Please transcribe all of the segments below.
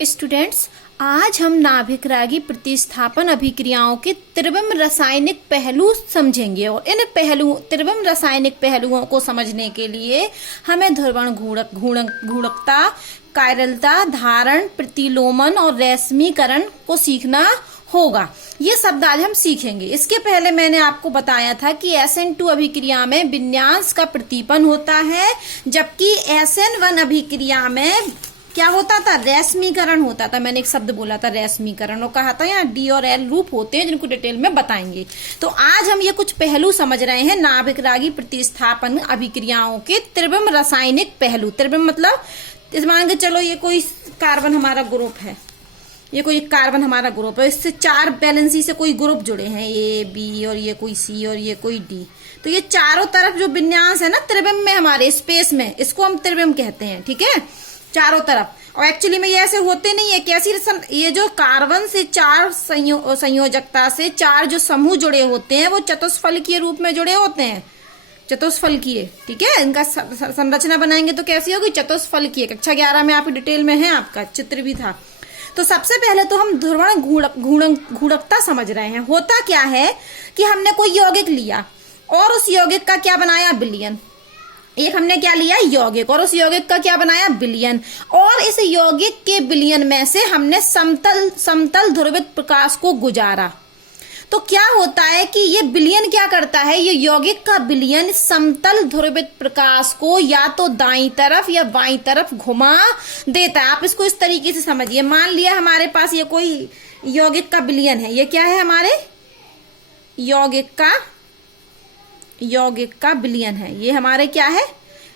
Students, आज हम नाभिकरागी प्रतिस्थापन अभिक्रियाओं के त्रिविम रासायनिक पहलू समझेंगे और इन त्रिविम रासायनिक पहलुओं को समझने के लिए हमें ध्रुवण घूर्णकता, कायरलता, धारण, प्रतिलोमन और रश्मीकरण को सीखना होगा। ये शब्द आज हम सीखेंगे। इसके पहले मैंने आपको बताया था कि SN2 अभिक्रिया में विन्यास का प्रतीपन होता है, जबकि SN1 अभिक्रिया में क्या होता था, रश्मीकरण होता था। मैंने एक शब्द बोला था रश्मीकरण और कहा था यहाँ D और L रूप होते हैं जिनको डिटेल में बताएंगे। तो आज हम ये कुछ पहलू समझ रहे हैं नाभिकरागी प्रतिस्थापन अभिक्रियाओं के त्रिविम रासायनिक पहलू। त्रिविम मतलब मान के चलो ये कोई कार्बन हमारा ग्रुप है, ये कोई कार्बन हमारा ग्रुप है, इससे चार वैलेंसी से कोई ग्रुप जुड़े हैं, A, B और ये कोई C और ये कोई D। तो ये चारों तरफ जो विन्यास है ना त्रिविम में, हमारे स्पेस में, इसको हम त्रिविम कहते हैं। ठीक है, चारों तरफ। और एक्चुअली में ये ऐसे होते नहीं है। कैसी ये जो कार्बन से चार संयोजकता से चार जो समूह जुड़े होते हैं वो चतुष्फलकीय रूप में जुड़े होते हैं, चतुष्फलकीय। ठीक है, इनका संरचना बनाएंगे तो कैसी होगी, चतुष्फलकीय। कक्षा 11 में आपकी डिटेल में है, आपका चित्र भी था। तो सबसे पहले तो हम ध्रुवण घूर्णकता समझ रहे हैं। होता क्या है कि हमने कोई यौगिक लिया और उस यौगिक का क्या बनाया, विलयन। एक हमने क्या लिया, यौगिक, और उस यौगिक का क्या बनाया, विलयन। और इस यौगिक के विलयन में से हमने समतल ध्रुवित प्रकाश को गुजारा। तो क्या होता है कि ये विलयन क्या करता है, ये यौगिक का विलयन समतल ध्रुवित प्रकाश को या तो दाईं तरफ या बाईं तरफ घुमा देता है। आप इसको इस तरीके से समझिए। मान लिया हमारे पास ये कोई यौगिक का विलयन है, ये क्या है, हमारे यौगिक का विलयन है, ये हमारे क्या है,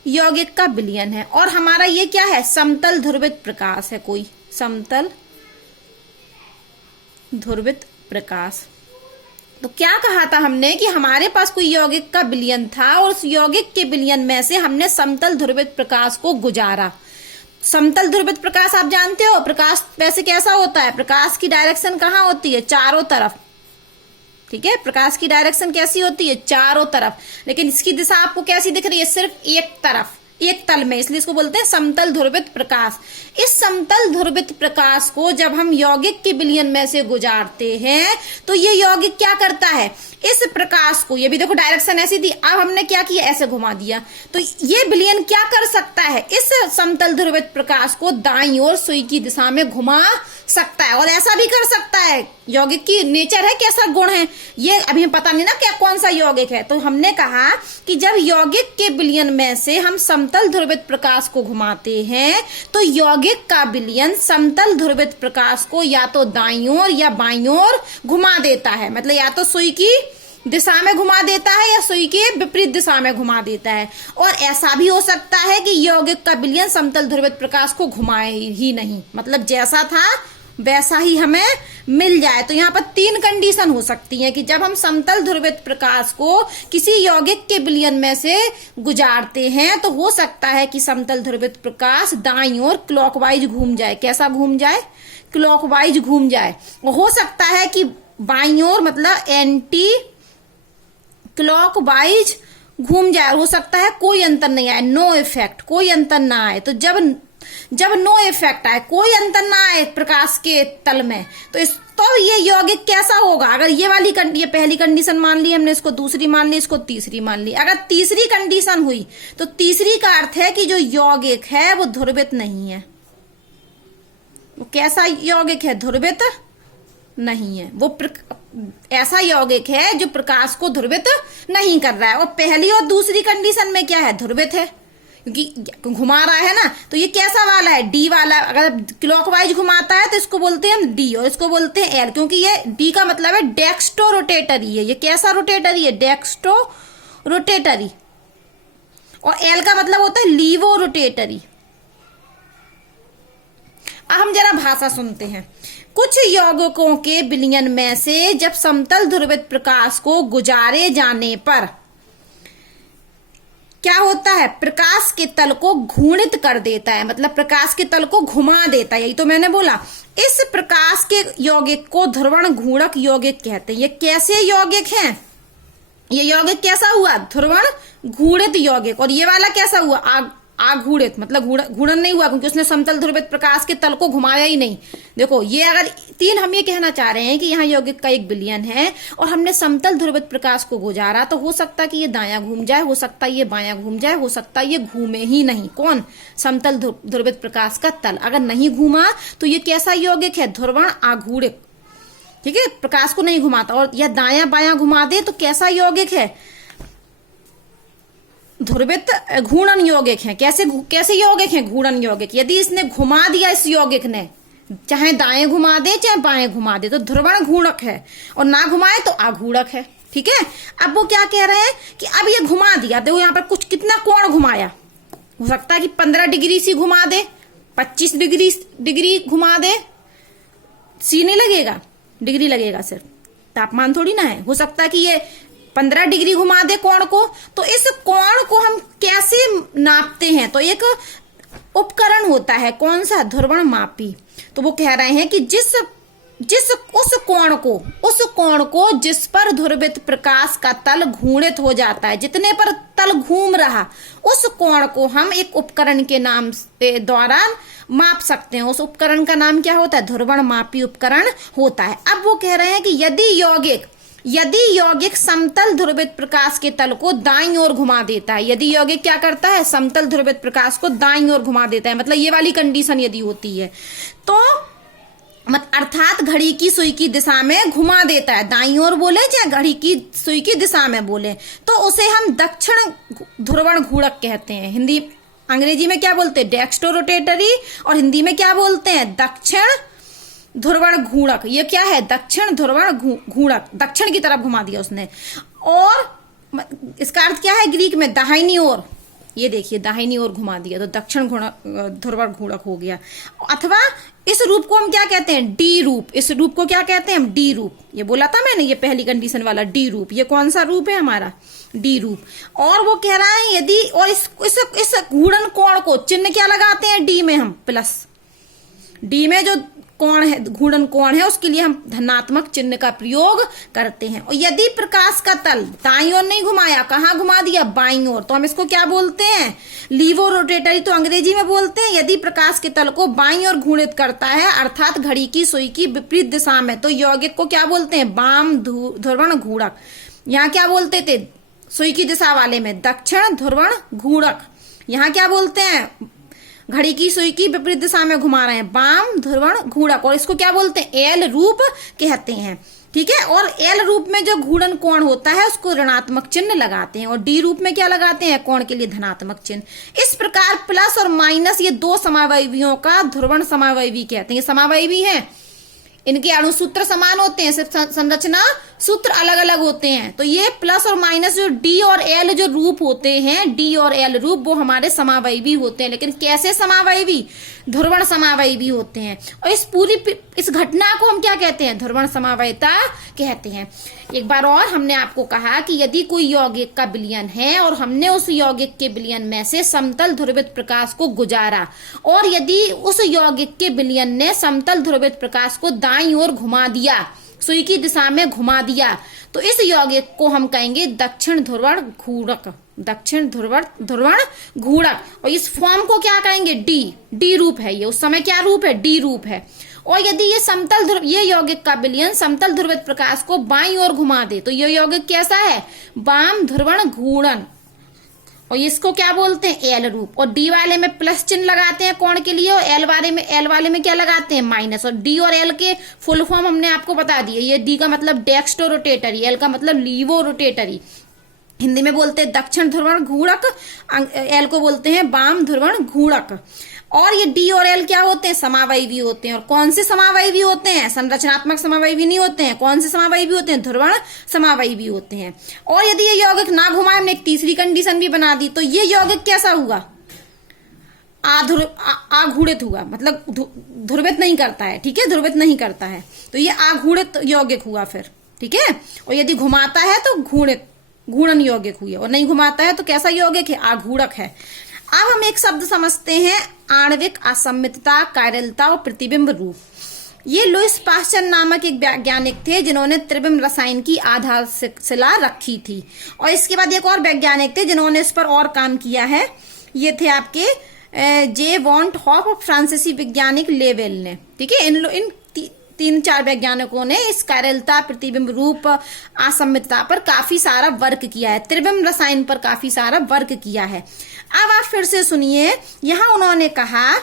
यौगिक का विलयन है। और हमारा ये क्या है, समतल ध्रुवित प्रकाश है, कोई समतल ध्रुवित प्रकाश। तो क्या कहा था हमने कि हमारे पास कोई यौगिक का विलयन था और उस यौगिक के विलयन में से हमने समतल ध्रुवित प्रकाश को गुजारा। समतल ध्रुवित प्रकाश आप जानते हो, प्रकाश वैसे कैसा होता है, प्रकाश की डायरेक्शन कहाँ होती है, चारों तरफ। ठीक है, प्रकाश की डायरेक्शन कैसी होती है, चारों तरफ। लेकिन इसकी दिशा आपको कैसी दिख रही है, सिर्फ एक तरफ, एक तल में, इसलिए इसको बोलते हैं समतल ध्रुवित प्रकाश। इस समतल ध्रुवित प्रकाश को जब हम यौगिक के विलयन में से गुजारते हैं तो ये यौगिक क्या करता है, इस प्रकाश को, ये भी देखो डायरेक्शन ऐसी थी, अब हमने क्या किया, ऐसे घुमा दिया। तो ये विलयन क्या कर सकता है, इस समतल ध्रुवित प्रकाश को दाईं ओर सुई की दिशा में घुमा सकता है। और ऐसा भी कर सकता है, यौगिक की नेचर है, कैसा गुण है, ये अभी पता नहीं ना क्या कौन सा यौगिक है। तो हमने कहा कि जब यौगिक के विलयन में से हम समतल ध्रुवित प्रकाश को घुमाते हैं तो यौगिक का विलयन समतल ध्रुवित प्रकाश को या तो दाईं ओर या बाईं ओर घुमा देता है। मतलब या तो सुई की दिशा में घुमा देता है या सुई के विपरीत दिशा में घुमा देता है। और ऐसा भी हो सकता है कि यौगिक का विलयन समतल ध्रुवित प्रकाश को घुमाए ही नहीं, मतलब जैसा था वैसा ही हमें मिल जाए। तो यहाँ पर तीन कंडीशन हो सकती है कि जब हम समतल ध्रुवित प्रकाश को किसी यौगिक के विलयन में से गुजारते हैं तो हो सकता है कि समतल ध्रुवित प्रकाश दाईं ओर क्लॉकवाइज घूम जाए। कैसा घूम जाए, क्लॉकवाइज घूम जाए। हो सकता है कि बाईं ओर मतलब एंटी क्लॉकवाइज घूम जाए। हो सकता है कोई अंतर नहीं आए, नो इफेक्ट, कोई अंतर ना आए। तो जब नो इफेक्ट आए, कोई अंतर ना आए प्रकाश के तल में, तो ये यौगिक कैसा होगा। अगर ये वाली ये पहली कंडीशन मान ली हमने, इसको दूसरी मान ली, इसको तीसरी मान ली। अगर तीसरी कंडीशन हुई तो तीसरी का अर्थ है कि जो यौगिक है वो ध्रुवित नहीं है। वो कैसा यौगिक है, ध्रुवित नहीं है। वो ऐसा यौगिक है जो प्रकाश को ध्रुवित नहीं कर रहा है। और पहली और दूसरी कंडीशन में क्या है, ध्रुवित है, क्योंकि घुमा रहा है ना। तो ये कैसा वाला है, डी वाला। अगर क्लॉकवाइज घुमाता है तो इसको बोलते हैं हम डी और इसको बोलते हैं एल, क्योंकि ये डी का मतलब है डेक्स्ट्रो रोटेटरी है। ये कैसा रोटेटरी है, डेक्स्ट्रो रोटेटरी। और एल का मतलब होता है लीवो रोटेटरी। अब हम जरा भाषा सुनते हैं। कुछ यौगिकों के विलयन में से जब समतल ध्रुवित प्रकाश को गुजारे जाने पर क्या होता है, प्रकाश के तल को घूर्णित कर देता है, मतलब प्रकाश के तल को घुमा देता है। यही तो मैंने बोला, इस प्रकाश के यौगिक को ध्रुवण घूर्णक यौगिक कहते हैं। ये कैसे यौगिक हैं, ये यौगिक कैसा हुआ, ध्रुवण घूर्णित यौगिक। और ये वाला कैसा हुआ, आघूर्णित मतलब घूर्णन नहीं हुआ, क्योंकि उसने समतल ध्रुवित प्रकाश के तल को घुमाया ही नहीं। देखो ये अगर तीन, हम ये कहना चाह रहे हैं कि यहाँ यौगिक का एक विलयन है और हमने समतल ध्रुवित प्रकाश को गुजारा, तो हो सकता है कि ये दायां घूम जाए, हो सकता है ये बायां घूम जाए, हो सकता है ये घूमे ही नहीं। कौन? समतल ध्रुवित प्रकाश का तल। अगर नहीं घूमा तो ये कैसा यौगिक है? ध्रुवण आघूर्णित। ठीक है, प्रकाश को नहीं घुमाता। और या दायां बायां घुमा दे तो कैसा यौगिक है? ध्रुवित घूर्णन यौगिक है। कैसे यौगिक है? घूर्णन यौगिक। यदि इसने घुमा दिया, इस यौगिक ने चाहे दाएं घुमा दे चाहे बाएं घुमा दे, तो ध्रुवण घूर्णक है, और ना घुमाए तो आघूर्णक है। ठीक है, अब वो क्या कह रहे हैं कि अब ये घुमा दिया, देखो यहाँ पर कुछ कितना कोण घुमाया, हो सकता है कि 15 डिग्री सी घुमा दे, 25 डिग्री घुमा दे। सी नहीं लगेगा, डिग्री लगेगा, सिर्फ तापमान थोड़ी ना है। हो सकता है कि ये 15 डिग्री घुमा दे कोण को। तो इस कोण को हम कैसे नापते हैं? तो एक उपकरण होता है, कौन सा? ध्रुवण मापी। तो वो कह रहे हैं कि उस कोण को जिस पर ध्रुवित प्रकाश का तल घूर्णित हो जाता है, जितने पर तल घूम रहा, उस कोण को हम एक उपकरण के नाम के द्वारा माप सकते हैं। उस उपकरण का नाम क्या होता है? ध्रुवण मापी उपकरण होता है। अब वो कह रहे हैं कि यदि यौगिक समतल ध्रुवित प्रकाश के तल को दाईं ओर घुमा देता है, यदि यौगिक क्या करता है? समतल ध्रुवित प्रकाश को दाईं ओर घुमा देता है, मतलब ये वाली कंडीशन यदि होती है, तो अर्थात घड़ी की सुई की दिशा में घुमा देता है, दाईं ओर बोले चाहे घड़ी की सुई की दिशा में बोले, तो उसे हम दक्षिण ध्रुवण घूर्णक कहते हैं। अंग्रेजी में क्या बोलते हैं? डेक्स्ट्रो रोटेटरी, और हिंदी में क्या बोलते हैं? दक्षिण ध्रुवण घूर्णक। ये क्या है? दक्षिण ध्रुवण घूर्णक, दक्षिण की तरफ घुमा दिया उसने। और इसका अर्थ क्या है ग्रीक में? दाहिनी ओर। ये देखिए, दाहिनी ओर घुमा दिया तो दक्षिण ध्रुवण घूर्णक हो गया। अथवा इस रूप को हम क्या कहते हैं? डी रूप। इस रूप को क्या कहते हैं हम? डी रूप। ये बोला था मैंने, ये पहली कंडीशन वाला डी रूप। ये कौन सा रूप है हमारा? डी रूप। और वो कह रहा है यदि, और इस घूर्णन कोण को चिन्ह क्या लगाते हैं? डी में हम प्लस, डी में जो कोण है, घूर्णन कोण है, उसके लिए हम धनात्मक चिन्ह का प्रयोग करते हैं। और यदि प्रकाश का तल दाईं ओर नहीं घुमाया, कहाँ घुमा दिया? बाईं ओर, तो हम इसको क्या बोलते हैं? Levo rotatory. तो अंग्रेजी में बोलते हैं यदि प्रकाश के तल को बाईं ओर घूर्णित करता है, अर्थात घड़ी की सुई की विपरीत दिशा में, तो यौगिक को क्या बोलते हैं? वाम ध्रुवण घूर्णक। यहाँ क्या बोलते थे सुई की दिशा वाले में? दक्षिण ध्रुवण घूर्णक। यहाँ क्या बोलते हैं? घड़ी की सुई की विपरीत दिशा में घुमा रहे हैं, वाम ध्रुवण घूर्णक। और इसको क्या बोलते हैं? एल रूप कहते हैं। ठीक है, और एल रूप में जो घूर्णन कोण होता है उसको ऋणात्मक चिन्ह लगाते हैं, और डी रूप में क्या लगाते हैं? कोण के लिए धनात्मक चिन्ह। इस प्रकार प्लस और माइनस ये दो समावयवियों का ध्रुवण समावयवी कहते हैं। ये समावयवी हैं, इनके अणुसूत्र समान होते हैं, सिर्फ संरचना सूत्र अलग अलग होते हैं। तो ये प्लस और माइनस जो डी और एल जो रूप होते हैं, डी और एल रूप, वो हमारे समावयवी होते हैं। लेकिन कैसे समावयवी? ध्रुवण समावयवी होते हैं। और इस घटना को हम क्या कहते हैं? ध्रुवण समावयिता कहते हैं। एक बार और हमने आपको कहा कि यदि कोई यौगिक का विलयन है और हमने उस यौगिक के विलयन में से समतल ध्रुवित प्रकाश को गुजारा, और यदि उस यौगिक के विलयन ने समतल ध्रुवित प्रकाश को दाईं ओर घुमा दिया, सुई की दिशा में घुमा दिया, तो इस यौगिक को हम कहेंगे दक्षिण ध्रुवण घूर्णक। दक्षिण ध्रुवण घूर्णक। और इस फॉर्म को क्या कहेंगे? डी रूप है ये। उस समय क्या रूप है? डी रूप है। और यदि ये यौगिक का विलयन समतल ध्रुवित प्रकाश को बाईं ओर घुमा दे, तो ये यौगिक कैसा है? वाम ध्रुवण घूर्णन। और इसको क्या बोलते हैं? एल रूप। और डी वाले में प्लस चिन्ह लगाते हैं कोण के लिए, और एल वाले में क्या लगाते हैं? माइनस। और डी और एल के फुल फॉर्म हमने आपको बता दिए। ये डी का मतलब डेक्स्ट्रो रोटेटरी, एल का मतलब लीवो रोटेटरी। हिंदी में बोलते हैं दक्षिण ध्रुवण घूर्णक, एल को बोलते हैं वाम ध्रुवण घूर्णक। और ये डी और एल क्या होते हैं? समावयवी होते हैं। और कौन से समावयवी होते हैं? संरचनात्मक समावयवी नहीं होते हैं। कौन से समावयवी होते हैं? ध्रुवण समावयवी होते हैं। और यदि ये यौगिक ना घुमाए, हमने एक तीसरी कंडीशन भी बना दी, तो ये यौगिक कैसा हुआ? आघूर्णित हुआ, मतलब ध्रुवित नहीं करता है। ठीक है, ध्रुवित नहीं करता है, तो ये आघूर्णित यौगिक हुआ फिर। ठीक है, और यदि घुमाता है तो घूर्णन यौगिक हुआ, और नहीं घुमाता है तो कैसा यौगिक है? आघूर्णक है। अब हम एक शब्द समझते हैं, आणविक असममितता, कायरलता और प्रतिबिंब रूप। ये लुईस पाश्चर नामक एक वैज्ञानिक थे जिन्होंने त्रिविम रसायन की आधारशिला रखी थी। और इसके बाद एक और वैज्ञानिक थे जिन्होंने इस पर और काम किया है। ये थे आपके जे वॉन्ट हॉफ और फ्रांसीसी वैज्ञानिक लेवेल ने, ठीक है। इन 3-4 वैज्ञानिकों ने इस कार्यलता, प्रतिबिंब रूप, असम्मितता पर काफी सारा वर्क किया है, त्रिबिंब रसायन पर काफी सारा वर्क किया है। अब आप फिर से सुनिए, यहां उन्होंने कहा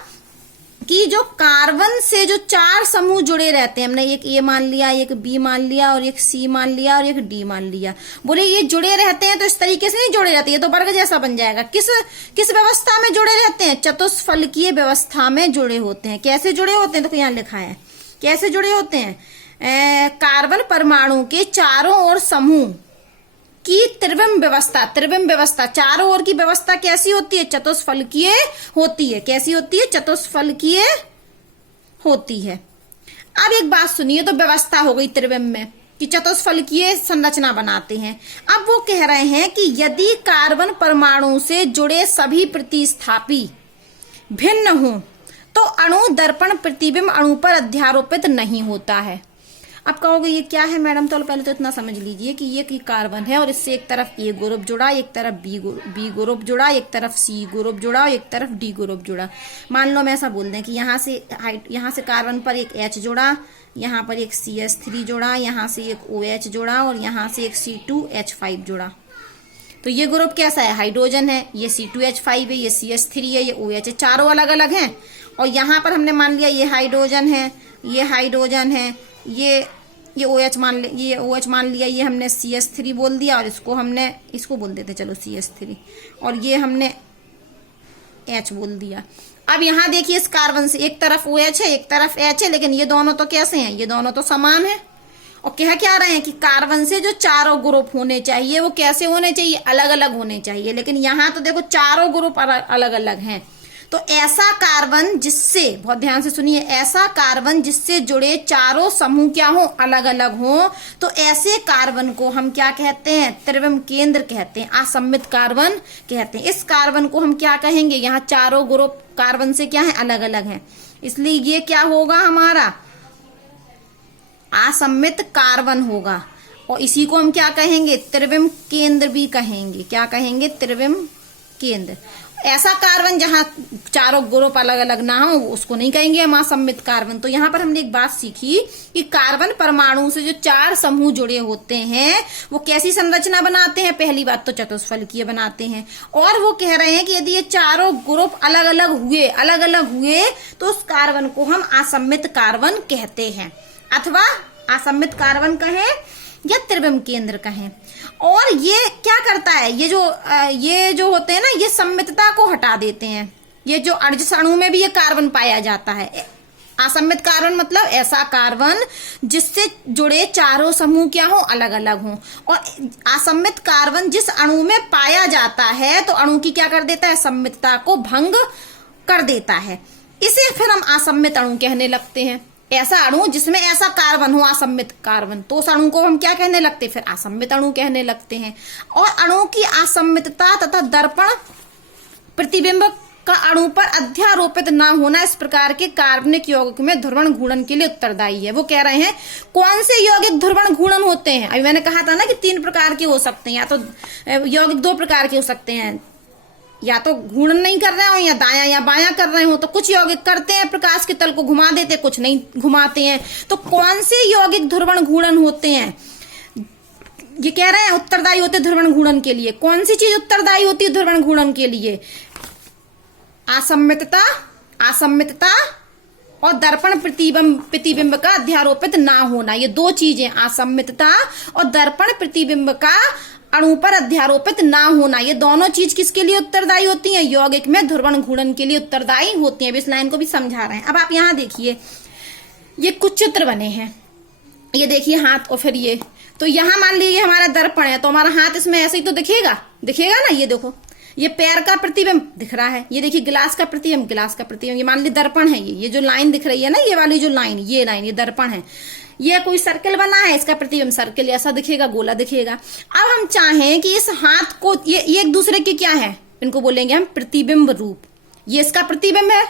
कि जो कार्बन से जो 4 समूह जुड़े रहते हैं, हमने एक ए मान लिया, एक बी मान लिया और एक सी मान लिया और एक डी मान लिया, बोले ये जुड़े रहते हैं तो इस तरीके से नहीं जुड़े रहते, ये तो वर्ग जैसा बन जाएगा। किस व्यवस्था में जुड़े रहते हैं? चतुष्फलकीय व्यवस्था में जुड़े होते हैं। कैसे जुड़े होते हैं? तो यहाँ लिखा है कैसे जुड़े होते हैं। कार्बन परमाणु के चारों ओर समूह की त्रिविम व्यवस्था, चारों ओर की व्यवस्था कैसी होती है? चतुष्फलकीय होती है। कैसी होती है? चतुष्फलकीय होती है। अब एक बात सुनिए, तो व्यवस्था हो गई त्रिविम में कि चतुष्फलकीय संरचना बनाते हैं। अब वो कह रहे हैं कि यदि कार्बन परमाणु से जुड़े सभी प्रतिस्थापी भिन्न हों तो अणु दर्पण प्रतिबिंब अणु पर अध्यारोपित नहीं होता है। अब कहोगे ये क्या है मैडम? तो पहले तो इतना समझ लीजिए कि ये कार्बन है और इससे एक तरफ ए ग्रुप जुड़ा, एक तरफ बी ग्रुप जुड़ा, एक तरफ सी ग्रुप जुड़ा और एक तरफ डी ग्रुप जुड़ा। मान लो मैं ऐसा बोल दें कि यहाँ से कार्बन पर एक H जुड़ा, यहाँ पर एक CH3 जुड़ा, यहाँ से एक OH जुड़ा और यहाँ से एक C2H5 जुड़ा। तो ये ग्रुप कैसा है? हाइड्रोजन है। ये C2H5 है, ये CH3 है, ये OH है, चारों अलग अलग हैं। और यहाँ पर हमने मान लिया ये हाइड्रोजन है, ये हाइड्रोजन है, ये OH मान लिया, ये हमने CH3 बोल दिया और इसको बोल देते चलो CH3, और ये हमने H बोल दिया। अब यहाँ देखिए इस कार्बन से एक तरफ OH है, एक तरफ H है, लेकिन ये दोनों तो कैसे हैं? ये दोनों तो समान है। और कह क्या रहे हैं कि कार्बन से जो चारों ग्रुप होने चाहिए वो कैसे होने चाहिए? अलग अलग होने चाहिए। लेकिन यहाँ तो देखो चारों ग्रुप अलग अलग हैं। तो ऐसा कार्बन जिससे, बहुत ध्यान से सुनिए, ऐसा कार्बन जिससे जुड़े चारों समूह क्या हो? अलग अलग हो, तो ऐसे कार्बन को हम क्या कहते हैं? त्रिविम केंद्र कहते हैं, असम्मित कार्बन कहते हैं। इस कार्बन को हम क्या कहेंगे? यहाँ चारों ग्रुप कार्बन से क्या है? अलग अलग हैं, इसलिए ये क्या होगा? हमारा असम्मित कार्बन होगा। और इसी को हम क्या कहेंगे? त्रिविम केंद्र भी कहेंगे। क्या कहेंगे? त्रिविम केंद्र। ऐसा कार्बन जहां चारों ग्रुप अलग अलग ना हो उसको नहीं कहेंगे हम असम्मित कार्बन। तो यहाँ पर हमने एक बात सीखी कि कार्बन परमाणु से जो 4 समूह जुड़े होते हैं वो कैसी संरचना बनाते हैं? पहली बात तो चतुष्फलकीय बनाते हैं। और वो कह रहे हैं कि यदि ये चारों ग्रुप अलग अलग हुए तो उस कार्बन को हम असम्मित कार्बन कहते हैं, अथवा असम्मित कार्बन कहें या त्रिविम केंद्र कहें। और ये क्या करता है? ये जो होते हैं ना, ये सम्मितता को हटा देते हैं। ये जो जिस अणु में भी ये कार्बन पाया जाता है, असम्मित कार्बन मतलब ऐसा कार्बन जिससे जुड़े चारों समूह क्या हो? अलग अलग हो। और असम्मित कार्बन जिस अणु में पाया जाता है तो अणु की क्या कर देता है? सम्मितता को भंग कर देता है। इसे फिर हम असम्मित अणु कहने लगते हैं। ऐसा अणु जिसमें ऐसा कार्बन हो, असम्मित कार्बन, तो उस अणु को हम क्या कहने लगते हैं? फिर असम्मित अणु कहने लगते हैं। और अणु की असम्मितता तथा दर्पण प्रतिबिंब का अणु पर अध्यारोपित ना होना इस प्रकार के कार्बनिक यौगिक में ध्रुवण घूर्णन के लिए उत्तरदायी है। वो कह रहे हैं कौन से यौगिक ध्रुवण घूर्णन होते हैं? अभी मैंने कहा था ना कि 3 प्रकार के हो सकते हैं, या तो यौगिक 2 प्रकार के हो सकते हैं, या तो घूर्णन नहीं कर रहे हो या दायां या बायां कर रहे हो। तो कुछ यौगिक करते हैं, प्रकाश के तल को घुमा देते, कुछ नहीं घुमाते हैं। तो कौन से यौगिक ध्रुवण घूर्णन होते हैं? ये कह रहे हैं उत्तरदायी होते ध्रुवण घूर्णन के लिए। कौन सी चीज उत्तरदायी होती है ध्रुवण घूर्णन के लिए? असम्मितता और दर्पण प्रतिबिंब का अध्यारोपित ना होना। ये 2 चीजें, असम्मितता और दर्पण प्रतिबिंब का अणु पर अध्यारोपित ना होना, ये दोनों चीज किसके लिए उत्तरदायी होती हैं? यौगिक में ध्रुवण घूर्णन के लिए उत्तरदायी होती हैं। इस लाइन को भी समझा रहे हैं। अब आप यहाँ देखिए, ये कुछ चित्र बने हैं। ये देखिए हाथ और फिर ये, तो यहाँ मान लीजिए हमारा दर्पण है, तो हमारा हाथ इसमें ऐसे ही तो दिखेगा ना। ये देखो, ये पैर का प्रतिबिंब दिख रहा है। ये देखिए गिलास का प्रतिबिंब, ये मान लीजिए दर्पण है। ये जो लाइन दिख रही है ना, ये वाली जो लाइन, ये दर्पण है। ये कोई सर्कल बना है, इसका प्रतिबिंब सर्कल ऐसा दिखेगा, गोला दिखेगा। अब हम चाहें कि इस हाथ को, ये एक दूसरे के क्या है? इनको बोलेंगे हम प्रतिबिंब रूप। ये इसका प्रतिबिंब है,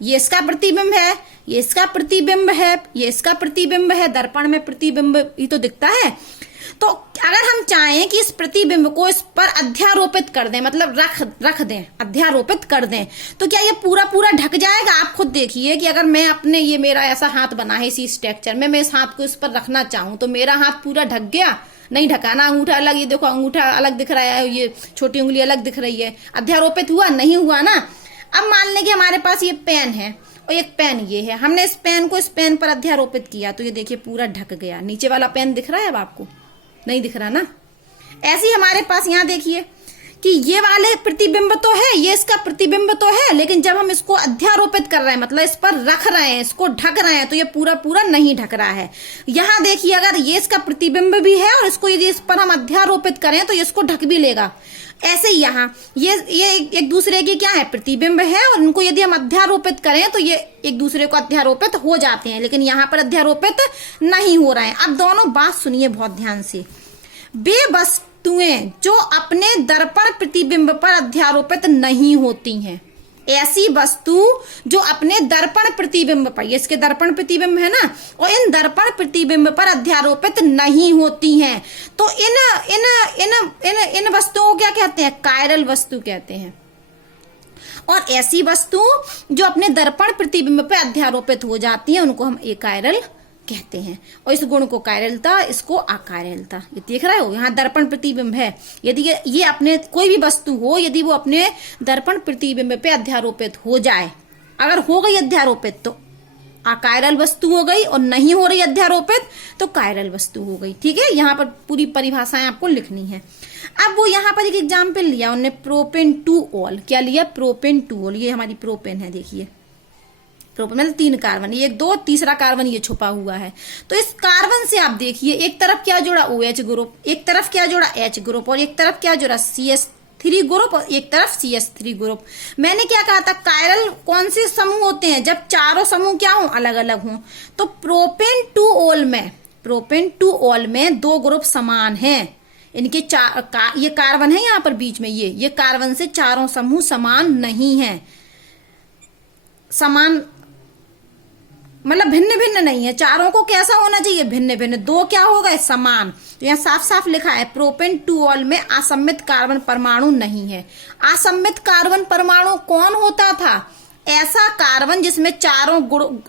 ये इसका प्रतिबिंब है, ये इसका प्रतिबिंब है, ये इसका प्रतिबिंब है। दर्पण में प्रतिबिंब ही तो दिखता है। तो अगर हम चाहें कि इस प्रतिबिंब को इस पर अध्यारोपित कर दें, मतलब रख दें, अध्यारोपित कर दें, तो क्या ये पूरा पूरा ढक जाएगा? आप खुद देखिए कि अगर मैं अपने, ये मेरा ऐसा हाथ बना है इसी स्ट्रक्चर में, मैं इस हाथ को इस पर रखना चाहूं तो मेरा हाथ पूरा ढक गया? नहीं ढका ना। अंगूठा अलग, ये देखो अंगूठा अलग दिख रहा है, ये छोटी उंगली अलग दिख रही है, अध्यारोपित हुआ? नहीं हुआ ना। अब मान लें कि हमारे पास ये पेन है और एक पेन ये है, हमने इस पेन को इस पेन पर अध्यारोपित किया तो ये देखिए पूरा ढक गया। नीचे वाला पेन दिख रहा है अब आपको? नहीं दिख रहा ना। ऐसे ही हमारे पास यहाँ देखिए कि ये वाले प्रतिबिंब तो है, ये इसका प्रतिबिंब तो है, लेकिन जब हम इसको अध्यारोपित कर रहे हैं, मतलब इस पर रख रहे हैं, इसको ढक रहे हैं, तो ये पूरा पूरा नहीं ढक रहा है। यहाँ देखिए अगर ये इसका प्रतिबिंब भी है और इसको यदि इस पर हम अध्यारोपित करें तो ये इसको ढक भी लेगा। ऐसे ही यहाँ ये एक दूसरे के क्या है, प्रतिबिंब है, और इनको यदि हम अध्यारोपित करें तो ये एक दूसरे को अध्यारोपित हो जाते हैं, लेकिन यहाँ पर अध्यारोपित नहीं हो रहे हैं। अब दोनों बात सुनिए बहुत ध्यान से। वे वस्तुएं जो अपने दर्पण प्रतिबिंब पर अध्यारोपित नहीं होती हैं, ऐसी वस्तु जो अपने दर्पण प्रतिबिंब पर, ये इसके दर्पण प्रतिबिंब है ना, और इन दर्पण प्रतिबिंब पर अध्यारोपित नहीं होती हैं, तो इन इन इन इन इन वस्तुओं को क्या कहते हैं? कायरल वस्तु कहते हैं। और ऐसी वस्तु जो अपने दर्पण प्रतिबिंब पर अध्यारोपित हो जाती है उनको हम अकायरल कहते हैं। और इस गुण को कायरलता, इसको अकायरलता। ये देख रहे हो, यहाँ दर्पण प्रतिबिंब है, यदि ये अपने कोई भी वस्तु हो, यदि वो अपने दर्पण प्रतिबिंब पे अध्यारोपित हो जाए, अगर हो गई अध्यारोपित तो अकायरल वस्तु हो गई, और नहीं हो रही अध्यारोपित तो कायरल वस्तु हो गई। ठीक है, यहाँ पर पूरी परिभाषाएं आपको लिखनी है। अब वो यहाँ पर एक एग्जाम्पल लिया उन्होंने, प्रोपेन-टू-ऑल। क्या लिया? प्रोपेन-टू-ऑल। ये हमारी प्रोपेन है, देखिए प्रोपेन मतलब 3 कार्बन, ये 2, तीसरा कार्बन ये छुपा हुआ है। तो इस कार्बन से आप देखिए एक तरफ क्या जोड़ा? OH ग्रुप, एक तरफ क्या जोड़ा? H ग्रुप, और एक तरफ क्या जोड़ा? CH3 ग्रुप, और एक तरफ CH3 ग्रुप। मैंने क्या कहा था? कायरल कौन से समूह होते हैं? जब चारों समूह क्या हो? अलग अलग हों। तो प्रोपेन-टू-ऑल में 2 ग्रुप समान हैं। इनके ये कार्बन है यहाँ पर बीच में, ये कार्बन से चारों समूह समान नहीं है, समान मतलब भिन्न भिन्न नहीं है। चारों को कैसा होना चाहिए? भिन्न भिन्न। 2 क्या हो गए? समान। तो यहाँ साफ साफ लिखा है प्रोपेन-टू-ऑल में असम्मित कार्बन परमाणु नहीं है। असम्मित कार्बन परमाणु कौन होता था? ऐसा कार्बन जिसमें चारों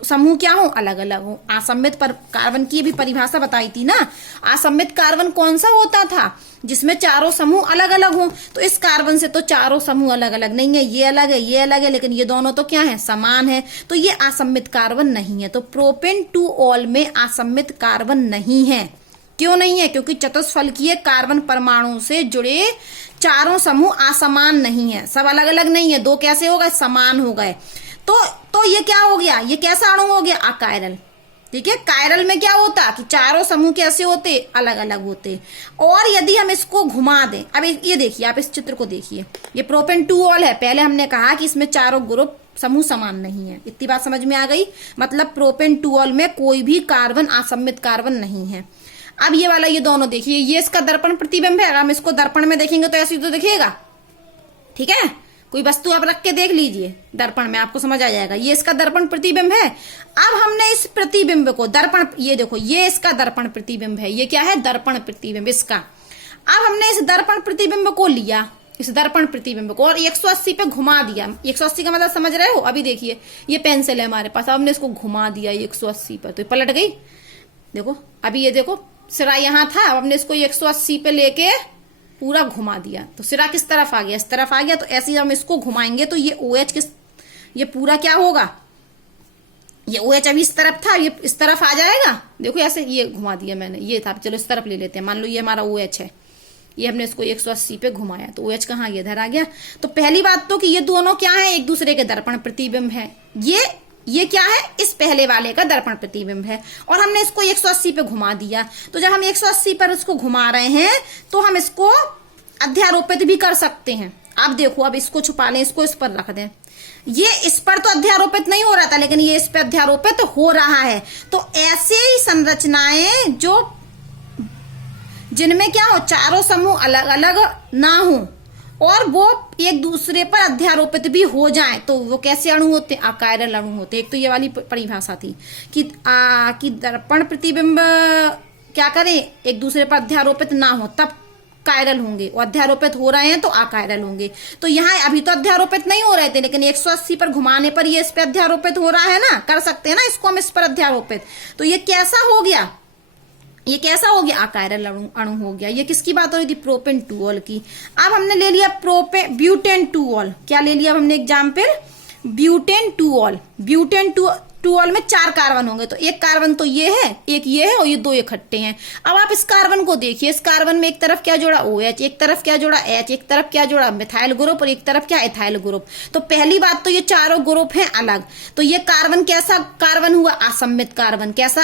समूह क्या हो? अलग अलग हो। असम्मित कार्बन की भी परिभाषा बताई थी ना। असम्मित कार्बन कौन सा होता था? जिसमें चारों समूह अलग अलग हो। तो इस कार्बन से तो चारों समूह अलग अलग नहीं है, ये अलग है, ये अलग है, लेकिन ये दोनों तो क्या है? समान है। तो ये असम्मित कार्बन नहीं है। तो प्रोपेन-टू-ऑल में असम्मित कार्बन नहीं है। क्यों नहीं है? क्योंकि चतुष्फलकीय कार्बन परमाणु से जुड़े चारों समूह असमान नहीं है, सब अलग अलग नहीं है। 2 कैसे हो गए? समान हो गए। तो ये क्या हो गया? ये कैसा अणु हो गया? अकायरल। ठीक है, कायरल में क्या होता कि चारों समूह कैसे होते? अलग अलग होते। और यदि हम इसको घुमा दें, अब ये देखिए, आप इस चित्र को देखिए, ये प्रोपेन-टू-ऑल है। पहले हमने कहा कि इसमें चारों ग्रुप समूह समान नहीं है, इतनी बात समझ में आ गई। मतलब प्रोपेन-टू-ऑल में कोई भी कार्बन असम्मित कार्बन नहीं है। अब ये वाला, ये दोनों देखिए, ये इसका दर्पण प्रतिबिंब है। अगर हम इसको दर्पण में देखेंगे तो ऐसे ही तो दिखेगा। ठीक है, कोई वस्तु आप रख के देख लीजिए दर्पण में, आपको समझ आ जाएगा। ये इसका दर्पण प्रतिबिंब है। अब हमने इस प्रतिबिंब को दर्पण, ये देखो, ये इसका दर्पण प्रतिबिंब है। ये क्या है? दर्पण प्रतिबिंब इसका। अब हमने इस दर्पण प्रतिबिंब को लिया, इस दर्पण प्रतिबिंब को, और 180 पे घुमा दिया। 180 का मतलब समझ रहे हो? अभी देखिए, ये पेंसिल है हमारे पास, अब हमने इसको घुमा दिया 180 पर, तो पलट गई। देखो, अभी ये देखो, सिरा यहाँ था, अब हमने इसको 180 पे लेके पूरा घुमा दिया, तो सिरा किस तरफ आ गया? इस तरफ आ गया। तो ऐसे ही हम इसको घुमाएंगे तो ये OH ये पूरा क्या होगा? ये OH अभी इस तरफ था, ये इस तरफ आ जाएगा। देखो ऐसे, ये घुमा दिया मैंने, ये था। चलो इस तरफ ले लेते हैं। मान लो ये हमारा OH है, ये हमने इसको 180 पे घुमाया, तो OH कहाँ गया? इधर आ गया। तो पहली बात तो कि ये दोनों क्या है? एक दूसरे के दर्पण प्रतिबिंब है। ये क्या है? इस पहले वाले का दर्पण प्रतिबिंब है, और हमने इसको 180 पे घुमा दिया। तो जब हम 180 पर इसको घुमा रहे हैं तो हम इसको अध्यारोपित भी कर सकते हैं। अब देखो, अब इसको छुपा लें, इसको इस पर रख दें। ये इस पर तो अध्यारोपित नहीं हो रहा था, लेकिन ये इस पर अध्यारोपित हो रहा है। तो ऐसे ही संरचनाएं जो जिनमें क्या हो? चारों समूह अलग अलग ना हो और वो एक दूसरे पर अध्यारोपित भी हो जाए, तो वो कैसे अणु होते? अकायरल अणु होते। एक तो ये वाली परिभाषा थी कि दर्पण प्रतिबिंब क्या करें, एक दूसरे पर अध्यारोपित ना हो तब कायरल होंगे, और अध्यारोपित हो रहे हैं तो अकायरल होंगे। तो यहाँ अभी तो अध्यारोपित नहीं हो रहे थे, लेकिन 180 पर घुमाने पर ये इस पे अध्यारोपित हो रहा है ना, कर सकते हैं ना इसको हम इस पर अध्यारोपित। तो ये कैसा हो गया, ये कैसा हो गया, अकायरल अणु हो गया। ये किसकी बात हो रही थी, प्रोपेन टूऑल की। अब हमने ले लिया ब्यूटेन टूऑल। क्या ले लिया अब हमने एग्जाम्पल, ब्यूटेन टूऑल। ब्यूटेन टूऑल में 4 कार्बन होंगे, तो एक कार्बन तो ये है, एक ये है, और ये 2 इकट्ठे हैं। अब आप इस कार्बन को देखिए, इस कार्बन में एक तरफ क्या जोड़ा OH, एक तरफ क्या जोड़ा H, एक तरफ क्या जोड़ा मिथाइल ग्रुप, और एक तरफ क्या इथाइल ग्रुप। तो पहली बात तो ये चारों ग्रुप हैं अलग। तो ये कार्बन कैसा कार्बन हुआ, असम्मित कार्बन। कैसा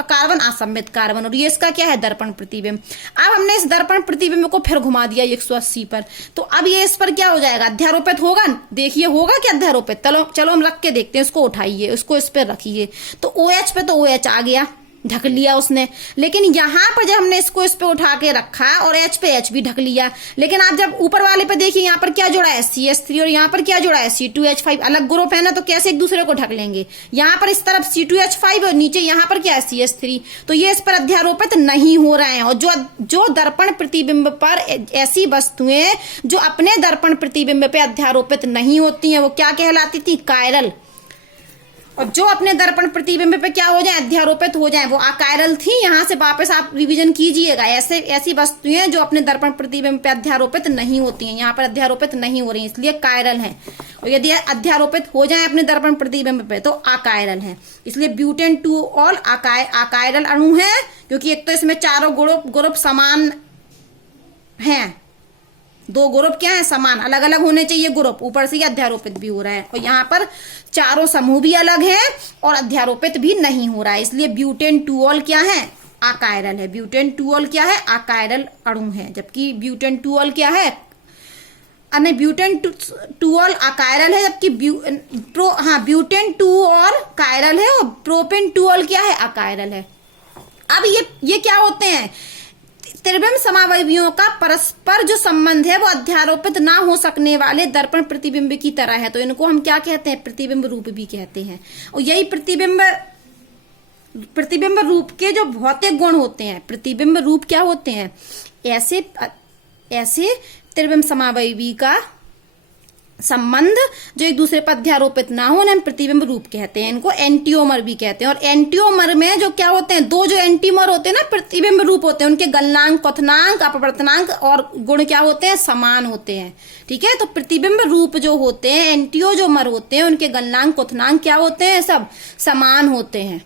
कार्बन, असम्मित कार्बन। और ये इसका क्या है, दर्पण प्रतिबिंब। अब हमने इस दर्पण प्रतिबिंब को फिर घुमा दिया 180 पर, तो अब ये इस पर क्या हो जाएगा, अध्यारोपित होगा। देखिए होगा क्या अध्यारोपित, चलो हम रख के देखते हैं, इसको उठाइए, इसको इस पे रखिए। तो OH पे तो OH आ गया, ढक लिया उसने। लेकिन यहां पर जब हमने इसको इस पे उठा के रखा और H पे H भी ढक लिया, लेकिन आप जब ऊपर वाले पे देखिए, यहाँ पर क्या जोड़ा है, CH3, और यहाँ पर क्या जोड़ा है, C2H5। अलग ग्रुप है ना, तो कैसे एक दूसरे को ढक लेंगे। यहाँ पर इस तरफ C2H5 और नीचे यहाँ पर क्या है, CH3। तो ये इस पर अध्यारोपित नहीं हो रहे हैं। और जो दर्पण प्रतिबिंब पर ऐसी वस्तुएं जो अपने दर्पण प्रतिबिंब पे अध्यारोपित नहीं होती हैं, वो क्या कहलाती थी, कायरल। और जो अपने दर्पण प्रतिबिंब पे क्या हो जाए, अध्यारोपित हो जाए, वो अकायरल थी। यहां से वापस आप रिवीजन कीजिएगा। ऐसी वस्तुएं जो अपने दर्पण प्रतिबिंब पे अध्यारोपित नहीं होती हैं, यहाँ पर अध्यारोपित नहीं हो रही हैं, इसलिए कायरल हैं। और यदि अध्यारोपित हो जाए अपने दर्पण प्रतिबिंब पे तो अकायरल है। इसलिए ब्यूटेन टूऑल अकायरल अणु है, क्योंकि एक तो इसमें चारों ग्रुप समान हैं। 2 ग्रुप क्या है, समान, अलग अलग होने चाहिए ग्रुप, ऊपर से अध्यारोपित भी हो रहा है। और यहाँ पर चारों समूह भी अलग हैं और अध्यारोपित भी नहीं हो रहा है, इसलिए ब्यूटेन टूऑल क्या है, अकायरल है। ब्यूटेन टूऑल क्या है, अकायरल अणु है। जबकि ब्यूटेन टूऑल क्या है, ब्यूटेन टूऑल अकायरल है, जबकि ब्यूटेन टूऑल कायरल है, और प्रोपेन टूऑल क्या है, अकायरल है। अब ये क्या होते हैं, त्रिबिंब समावयवियों का परस्पर जो संबंध है वो अध्यारोपित ना हो सकने वाले दर्पण प्रतिबिंब की तरह है। तो इनको हम क्या कहते हैं, प्रतिबिंब रूप भी कहते हैं। और यही प्रतिबिंब रूप के जो भौतिक गुण होते हैं, प्रतिबिंब रूप क्या होते हैं, ऐसे त्रिबिंब समावयवी का संबंध जो एक दूसरे पर अध्यारोपित ना हो, हम प्रतिबिंब रूप कहते हैं। इनको एंटियोमर भी कहते हैं। और एंटियोमर में जो क्या होते हैं, 2 जो एंटीमर होते हैं ना, प्रतिबिंब रूप होते हैं, उनके गलनांक, क्वथनांक, अपवर्तनांक और गुण क्या होते हैं, समान होते हैं। ठीक है, तो प्रतिबिंब रूप जो होते हैं, एंटियोमर होते हैं, उनके गलनांक, क्वथनांक क्या होते हैं, सब समान होते हैं।